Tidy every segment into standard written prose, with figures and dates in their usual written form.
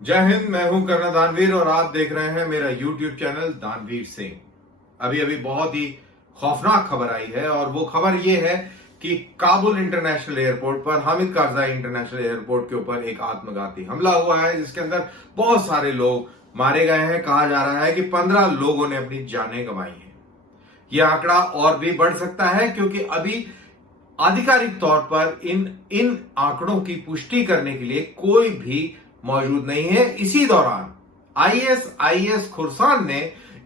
जय हिंद। मैं हूं कर्नल दानवीर और आप देख रहे हैं मेरा यूट्यूब चैनल दानवीर सिंह। अभी अभी बहुत ही खौफनाक खबर आई है और वो खबर ये है कि काबुल इंटरनेशनल एयरपोर्ट पर, हामिद कारजाई इंटरनेशनल एयरपोर्ट के ऊपर एक आत्मघाती हमला हुआ है जिसके अंदर बहुत सारे लोग मारे गए हैं। कहा जा रहा है कि 15 लोगों ने अपनी जानें गंवाई हैं। यह आंकड़ा और भी बढ़ सकता है क्योंकि अभी आधिकारिक तौर पर इन इन आंकड़ों की पुष्टि करने के लिए कोई भी मौजूद नहीं है। इसी दौरान आईएस खुरसान ने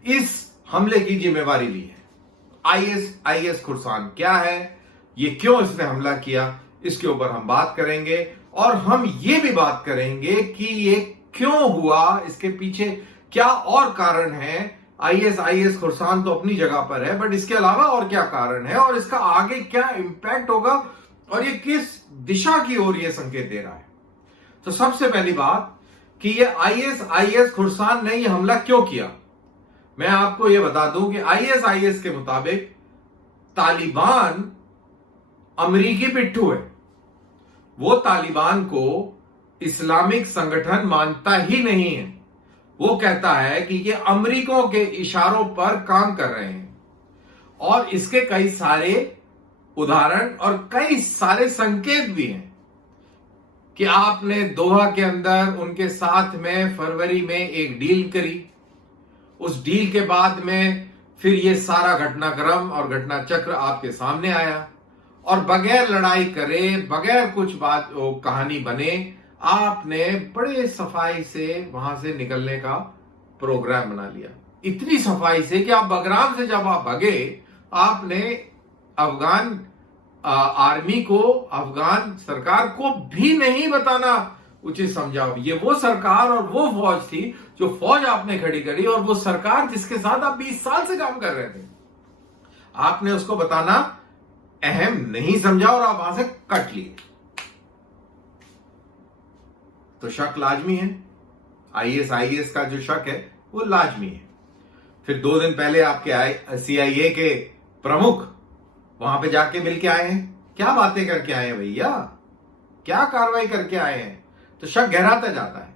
इस हमले की जिम्मेवारी ली है। आईएस खुरसान क्या है, ये क्यों इसने हमला किया, इसके ऊपर हम बात करेंगे और हम ये भी बात करेंगे कि ये क्यों हुआ, इसके पीछे क्या और कारण है। आईएस खुरसान तो अपनी जगह पर है, बट इसके अलावा और क्या कारण है और इसका आगे क्या इंपैक्ट होगा और ये किस दिशा की ओर ये संकेत दे रहा है। तो सबसे पहली बात कि ये आईएस खुरसान ने ये हमला क्यों किया, मैं आपको ये बता दूं कि आईएस के मुताबिक तालिबान अमेरिकी पिट्ठू है। वो तालिबान को इस्लामिक संगठन मानता ही नहीं है। वो कहता है कि ये अमेरिकों के इशारों पर काम कर रहे हैं और इसके कई सारे उदाहरण और कई सारे संकेत भी हैं कि आपने दोहा के अंदर उनके साथ में फरवरी में एक डील करी, उस डील के बाद में फिर ये सारा घटनाक्रम और घटना चक्र आपके सामने आया और बगैर लड़ाई करे, बगैर कुछ बात कहानी बने, आपने बड़े सफाई से वहां से निकलने का प्रोग्राम बना लिया। इतनी सफाई से कि आप बगराम से जब आप भगे, आपने अफगान आर्मी को, अफगान सरकार को भी नहीं बताना उचित समझा। ये वो सरकार और वो फौज थी जो फौज आपने खड़ी करी और वो सरकार जिसके साथ आप 20 साल से काम कर रहे थे, आपने उसको बताना अहम नहीं समझा और आप वहां से कट लिए। तो शक लाजमी है। आईएस का जो शक है वो लाजमी है। फिर 2 दिन पहले आपके सीआईए के प्रमुख वहां पे जाके मिल के आए हैं। क्या बातें करके आए हैं भैया, क्या कार्रवाई करके आए हैं। तो शक गहराता जाता है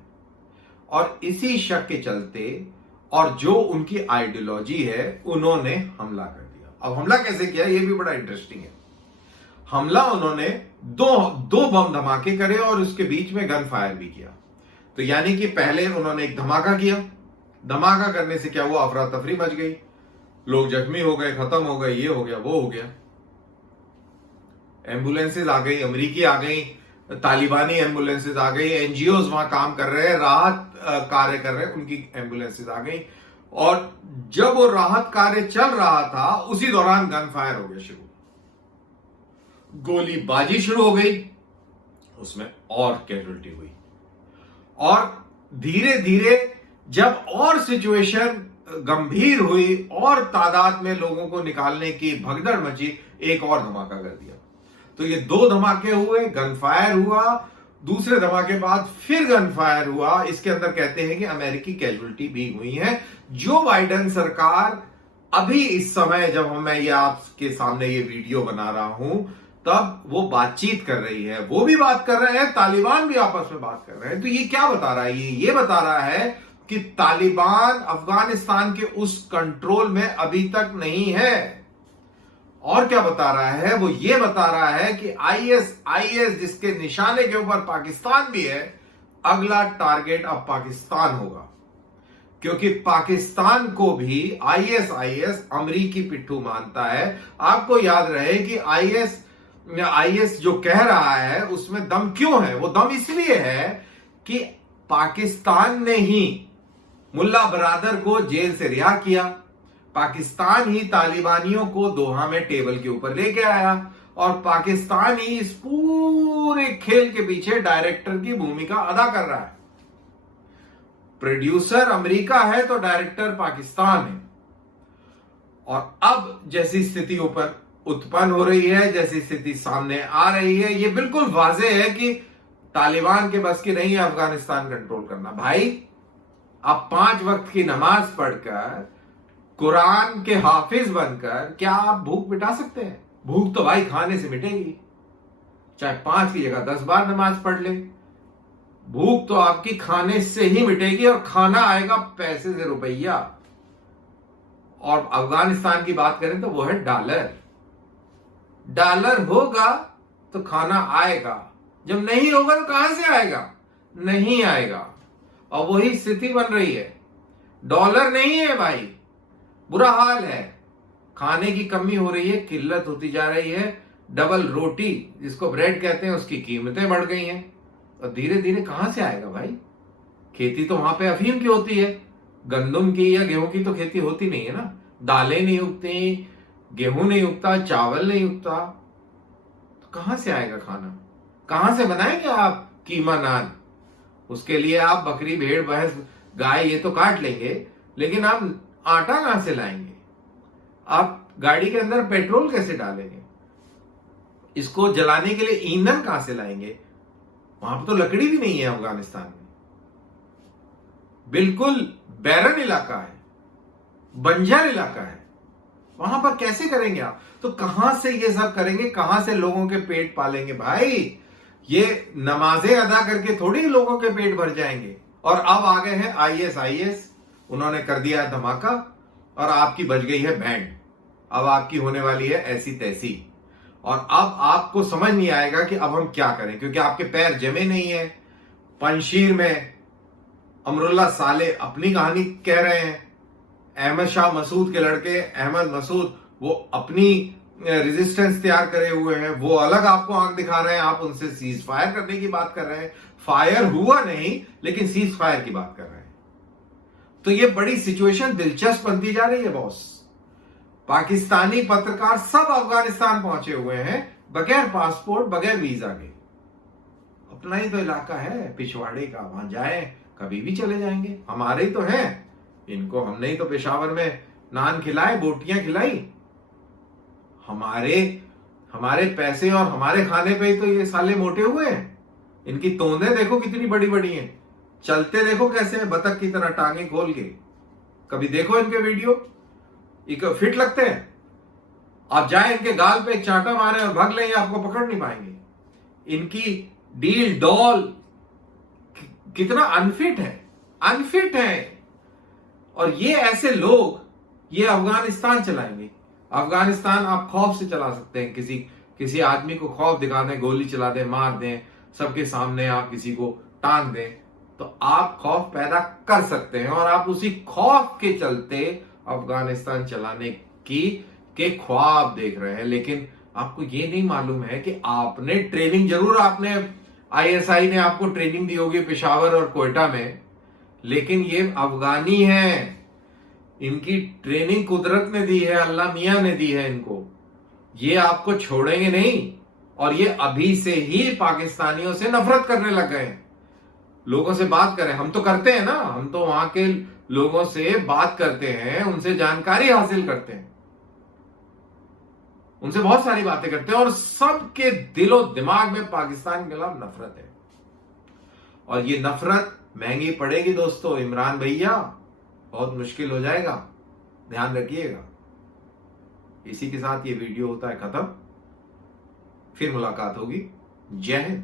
और इसी शक के चलते और जो उनकी आइडियोलॉजी है, उन्होंने हमला कर दिया। अब हमला कैसे किया ये भी बड़ा इंटरेस्टिंग है। हमला उन्होंने दो बम धमाके करे और उसके बीच में गन फायर भी किया। तो यानी कि पहले उन्होंने एक धमाका किया, धमाका करने से क्या हुआ, अफरा तफरी मच गई, लोग जख्मी हो गए, खत्म हो गए, ये हो गया, वो हो गया। एम्बुलेंसेज आ गई, अमेरिकी आ गई, तालिबानी एम्बुलेंसेज आ गई, एनजीओज वहां काम कर रहे हैं, राहत कार्य कर रहे हैं, उनकी एम्बुलेंसेज आ गई। और जब वो राहत कार्य चल रहा था उसी दौरान गन फायर हो गया शुरू, गोलीबाजी शुरू हो गई, उसमें और कैजुअल्टी हुई। और धीरे धीरे जब और सिचुएशन गंभीर हुई और तादाद में लोगों को निकालने की भगदड़ मची, एक और धमाका कर दिया। तो ये 2 धमाके हुए, गन फायर हुआ, दूसरे धमाके बाद फिर गन फायर हुआ। इसके अंदर कहते हैं कि अमेरिकी कैजुअल्टी भी हुई है। जो बाइडेन सरकार अभी इस समय जब मैं ये आपके सामने ये वीडियो बना रहा हूं, तब वो बातचीत कर रही है, वो भी बात कर रहे हैं, तालिबान भी आपस में बात कर रहे हैं। तो ये क्या बता रहा है, ये बता रहा है कि तालिबान अफगानिस्तान के उस कंट्रोल में अभी तक नहीं है। और क्या बता रहा है, वो ये बता रहा है कि आईएस जिसके निशाने के ऊपर पाकिस्तान भी है, अगला टारगेट अब पाकिस्तान होगा। क्योंकि पाकिस्तान को भी आईएस अमरीकी पिट्ठू मानता है। आपको याद रहे कि आईएस जो कह रहा है उसमें दम क्यों है, वो दम इसलिए है कि पाकिस्तान ने ही मुल्ला बरादर को जेल से रिहा किया, पाकिस्तान ही तालिबानियों को दोहा में टेबल के ऊपर लेके आया और पाकिस्तान ही इस पूरे खेल के पीछे डायरेक्टर की भूमिका अदा कर रहा है। प्रोड्यूसर अमेरिका है तो डायरेक्टर पाकिस्तान है। और अब जैसी स्थिति ऊपर उत्पन्न हो रही है, जैसी स्थिति सामने आ रही है, यह बिल्कुल वाज़ेह है कि तालिबान के बस की नहीं है अफगानिस्तान कंट्रोल करना। भाई, आप 5 वक्त की नमाज पढ़कर, कुरान के हाफिज बनकर क्या आप भूख मिटा सकते हैं? भूख तो भाई खाने से मिटेगी। चाहे 5 की जगह 10 बार नमाज पढ़ ले, भूख तो आपकी खाने से ही मिटेगी और खाना आएगा पैसे से, रुपया। और अफगानिस्तान की बात करें तो वो है डॉलर। डॉलर होगा तो खाना आएगा, जब नहीं होगा तो कहां से आएगा? नहीं आएगा। और वही स्थिति बन रही है। डॉलर नहीं है भाई, बुरा हाल है, खाने की कमी हो रही है, किल्लत होती जा रही है। डबल रोटी जिसको ब्रेड कहते हैं उसकी कीमतें बढ़ गई हैं। और धीरे धीरे कहां से आएगा भाई? खेती तो वहां पे अफीम की होती है, गंदम की या गेहूं की तो खेती होती नहीं है ना। दालें नहीं उगती, गेहूं नहीं उगता, चावल नहीं उगता, तो कहां से आएगा खाना? कहां से बनाएंगे आप कीमा नान? उसके लिए आप बकरी, भेड़, भैंस, गाय ये तो काट लेंगे, लेकिन आप आटा कहां से लाएंगे? आप गाड़ी के अंदर पेट्रोल कैसे डालेंगे? इसको जलाने के लिए ईंधन कहां से लाएंगे? वहां पर तो लकड़ी भी नहीं है अफगानिस्तान में। बिल्कुल बैरन इलाका है, बंजर इलाका है, वहां पर कैसे करेंगे आप? तो कहां से ये सब करेंगे? कहां से लोगों के पेट पालेंगे भाई? ये नमाजें अदा करके थोड़ी लोगों के पेट भर जाएंगे। और अब आ गए हैं आईएस, उन्होंने कर दिया है धमाका और आपकी बज गई है बैंड। अब आपकी होने वाली है ऐसी तैसी। और अब आपको समझ नहीं आएगा कि अब हम क्या करें, क्योंकि आपके पैर जमे नहीं है। पंशीर में अमरुल्ला साले अपनी कहानी कह रहे हैं, अहमद शाह मसूद के लड़के अहमद मसूद वो अपनी रेजिस्टेंस तैयार करे हुए हैं, वो अलग आपको आंख दिखा रहे हैं। आप उनसे सीज फायर करने की बात कर रहे हैं, फायर हुआ नहीं लेकिन सीज फायर की बात कर रहे हैं। तो ये बड़ी सिचुएशन दिलचस्प बनती जा रही है बॉस। पाकिस्तानी पत्रकार सब अफगानिस्तान पहुंचे हुए हैं बगैर पासपोर्ट, बगैर वीजा के। अपना ही तो इलाका है पिछवाड़े का, वहां जाए कभी भी चले जाएंगे, हमारे ही तो हैं। इनको हमने ही तो पेशावर में नान खिलाए, बोटियां खिलाई। हमारे पैसे और हमारे खाने पे ही तो ये साले मोटे हुए हैं। इनकी तोंदें देखो कितनी बड़ी बड़ी हैं, चलते देखो कैसे हैं, बतख की तरह टांगे खोल के। कभी देखो इनके वीडियो, एक फिट लगते हैं। आप जाए इनके गाल पे एक चांटा मारे और भाग लेंगे, आपको पकड़ नहीं पाएंगे। इनकी डील डॉल कितना अनफिट है। और ये ऐसे लोग ये अफगानिस्तान चलाएंगे। अफगानिस्तान आप खौफ से चला सकते हैं, किसी आदमी को खौफ दिखा दें, गोली चला दें, मार दें, सबके सामने आप किसी को टांग दें, तो आप खौफ पैदा कर सकते हैं। और आप उसी खौफ के चलते अफगानिस्तान चलाने के ख्वाब देख रहे हैं। लेकिन आपको ये नहीं मालूम है कि आपने ट्रेनिंग जरूर, आपने आईएसआई ने आपको ट्रेनिंग दी होगी पेशावर और कोयटा में, लेकिन ये अफगानी है। इनकी ट्रेनिंग कुदरत ने दी है, अल्लाह मियां ने दी है इनको। ये आपको छोड़ेंगे नहीं। और ये अभी से ही पाकिस्तानियों से नफरत करने लग गए हैं। लोगों से बात करें, हम तो करते हैं ना, हम तो वहां के लोगों से बात करते हैं, उनसे जानकारी हासिल करते हैं, उनसे बहुत सारी बातें करते हैं, और सबके दिलो दिमाग में पाकिस्तान के खिलाफ नफरत है। और ये नफरत महंगी पड़ेगी दोस्तों। इमरान भैया बहुत मुश्किल हो जाएगा, ध्यान रखिएगा। इसी के साथ ये वीडियो होता है खत्म, फिर मुलाकात होगी। जय हिंद।